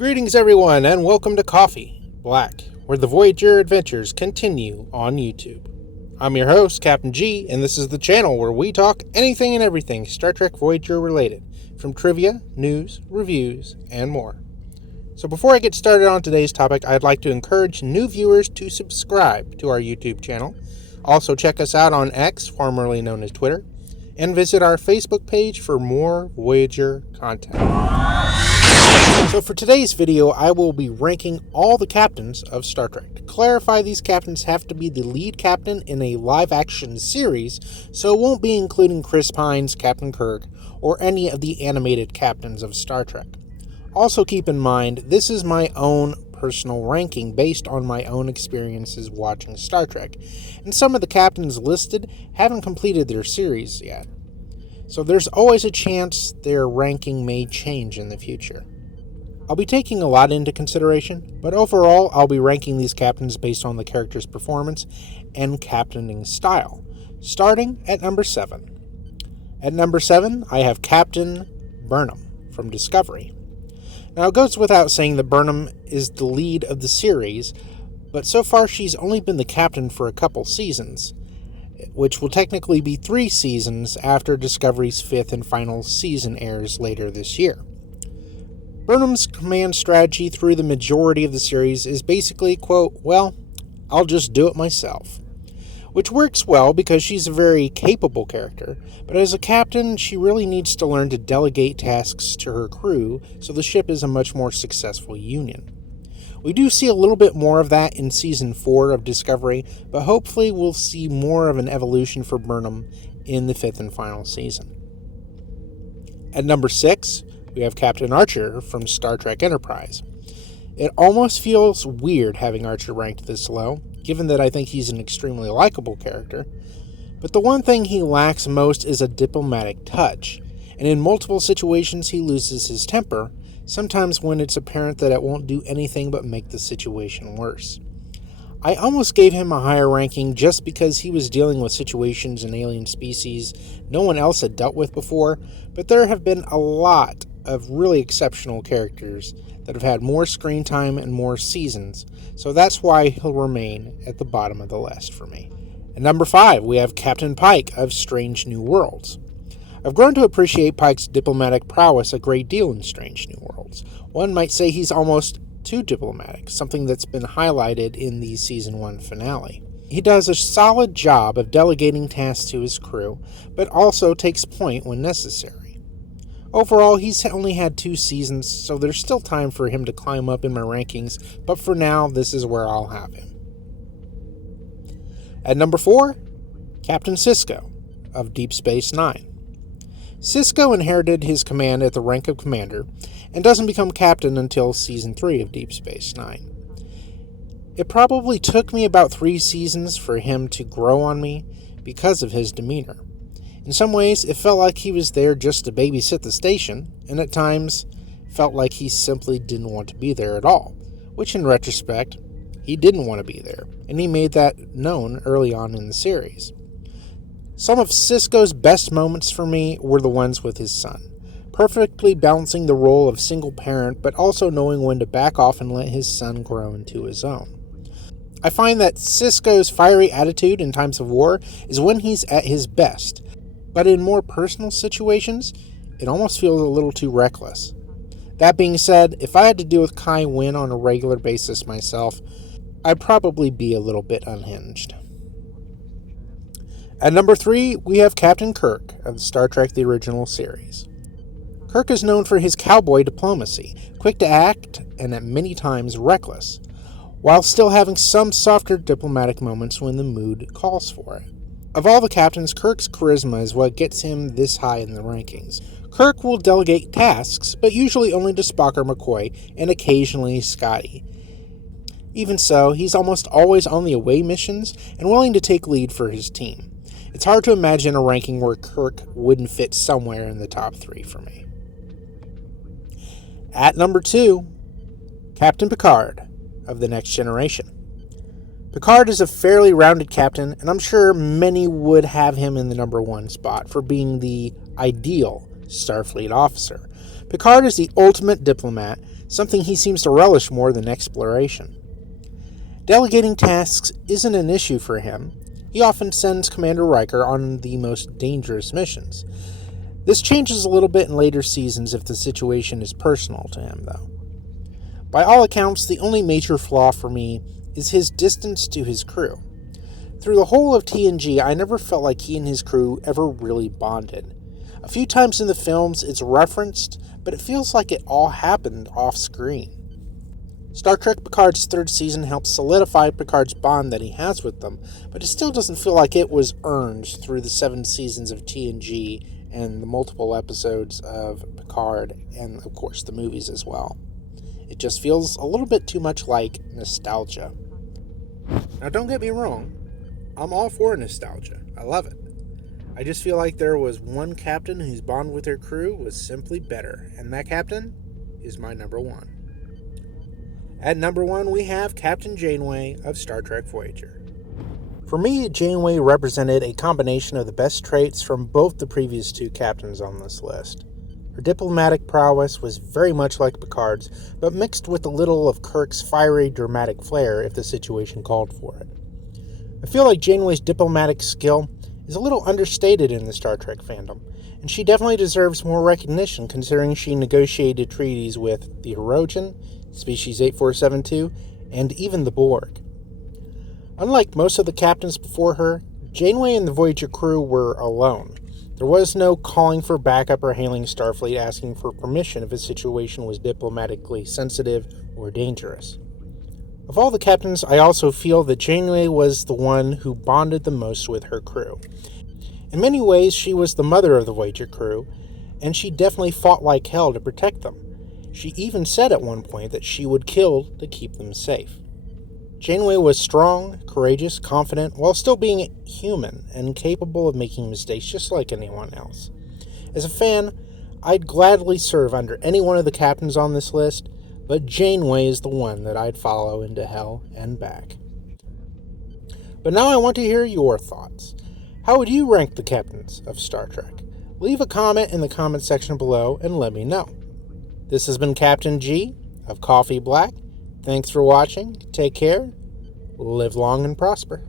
Greetings everyone and welcome to Coffee Black, where the Voyager adventures continue on YouTube. I'm your host, Captain G, and this is the channel where we talk anything and everything Star Trek Voyager related, from trivia, news, reviews, and more. So before I get started on today's topic, I'd like to encourage new viewers to subscribe to our YouTube channel. Also check us out on X, formerly known as Twitter, and visit our Facebook page for more Voyager content. So for today's video, I will be ranking all the captains of Star Trek. To clarify, these captains have to be the lead captain in a live-action series, so it won't be including Chris Pine's Captain Kirk or any of the animated captains of Star Trek. Also keep in mind, this is my own personal ranking based on my own experiences watching Star Trek, and some of the captains listed haven't completed their series yet. So there's always a chance their ranking may change in the future. I'll be taking a lot into consideration, but overall I'll be ranking these captains based on the character's performance and captaining style, starting at number 7. At number 7, I have Captain Burnham from Discovery. Now it goes without saying that Burnham is the lead of the series, but so far she's only been the captain for a couple seasons, which will technically be 3 seasons after Discovery's 5th and final season airs later this year. Burnham's command strategy through the majority of the series is basically, quote, well, I'll just do it myself. Which works well because she's a very capable character, but as a captain, she really needs to learn to delegate tasks to her crew so the ship is a much more successful union. We do see a little bit more of that in Season 4 of Discovery, but hopefully we'll see more of an evolution for Burnham in the 5th and final season. At number 6, we have Captain Archer from Star Trek Enterprise. It almost feels weird having Archer ranked this low, given that I think he's an extremely likable character, but the one thing he lacks most is a diplomatic touch, and in multiple situations he loses his temper, sometimes when it's apparent that it won't do anything but make the situation worse. I almost gave him a higher ranking just because he was dealing with situations in alien species no one else had dealt with before, but there have been a lot of really exceptional characters that have had more screen time and more seasons, so that's why he'll remain at the bottom of the list for me. At number 5, we have Captain Pike of Strange New Worlds. I've grown to appreciate Pike's diplomatic prowess a great deal in Strange New Worlds. One might say he's almost too diplomatic, something that's been highlighted in the Season 1 finale. He does a solid job of delegating tasks to his crew, but also takes point when necessary. Overall, he's only had 2 seasons, so there's still time for him to climb up in my rankings, but for now, this is where I'll have him. At number 4, Captain Cisco of Deep Space Nine. Cisco inherited his command at the rank of commander, and doesn't become captain until Season 3 of Deep Space Nine. It probably took me about 3 seasons for him to grow on me because of his demeanor. In some ways, it felt like he was there just to babysit the station, and at times felt like he simply didn't want to be there at all, which in retrospect, he didn't want to be there, and he made that known early on in the series. Some of Cisco's best moments for me were the ones with his son, perfectly balancing the role of single parent, but also knowing when to back off and let his son grow into his own. I find that Cisco's fiery attitude in times of war is when he's at his best, but in more personal situations, it almost feels a little too reckless. That being said, if I had to deal with Kai Wynn on a regular basis myself, I'd probably be a little bit unhinged. At number 3, we have Captain Kirk of Star Trek The Original Series. Kirk is known for his cowboy diplomacy, quick to act and at many times reckless, while still having some softer diplomatic moments when the mood calls for it. Of all the captains, Kirk's charisma is what gets him this high in the rankings. Kirk will delegate tasks, but usually only to Spock or McCoy, and occasionally Scotty. Even so, he's almost always on the away missions and willing to take lead for his team. It's hard to imagine a ranking where Kirk wouldn't fit somewhere in the top 3 for me. At number 2, Captain Picard of The Next Generation. Picard is a fairly rounded captain, and I'm sure many would have him in the number 1 spot for being the ideal Starfleet officer. Picard is the ultimate diplomat, something he seems to relish more than exploration. Delegating tasks isn't an issue for him. He often sends Commander Riker on the most dangerous missions. This changes a little bit in later seasons if the situation is personal to him, though. By all accounts, the only major flaw for me is his distance to his crew. Through the whole of TNG, I never felt like he and his crew ever really bonded. A few times in the films it's referenced, but it feels like it all happened off-screen. Star Trek Picard's third season helps solidify Picard's bond that he has with them, but it still doesn't feel like it was earned through the 7 seasons of TNG and the multiple episodes of Picard, and of course the movies as well. It just feels a little bit too much like nostalgia. Now don't get me wrong, I'm all for nostalgia. I love it. I just feel like there was one captain whose bond with her crew was simply better, and that captain is my number 1. At number 1, we have Captain Janeway of Star Trek Voyager. For me, Janeway represented a combination of the best traits from both the previous 2 captains on this list. Her diplomatic prowess was very much like Picard's, but mixed with a little of Kirk's fiery, dramatic flair if the situation called for it. I feel like Janeway's diplomatic skill is a little understated in the Star Trek fandom, and she definitely deserves more recognition considering she negotiated treaties with the Hirogen, Species 8472, and even the Borg. Unlike most of the captains before her, Janeway and the Voyager crew were alone. There was no calling for backup or hailing Starfleet asking for permission if a situation was diplomatically sensitive or dangerous. Of all the captains, I also feel that Janeway was the one who bonded the most with her crew. In many ways, she was the mother of the Voyager crew, and she definitely fought like hell to protect them. She even said at one point that she would kill to keep them safe. Janeway was strong, courageous, confident, while still being human and capable of making mistakes just like anyone else. As a fan, I'd gladly serve under any one of the captains on this list, but Janeway is the one that I'd follow into hell and back. But now I want to hear your thoughts. How would you rank the captains of Star Trek? Leave a comment in the comment section below and let me know. This has been Captain G of Coffee Black. Thanks for watching. Take care. Live long and prosper.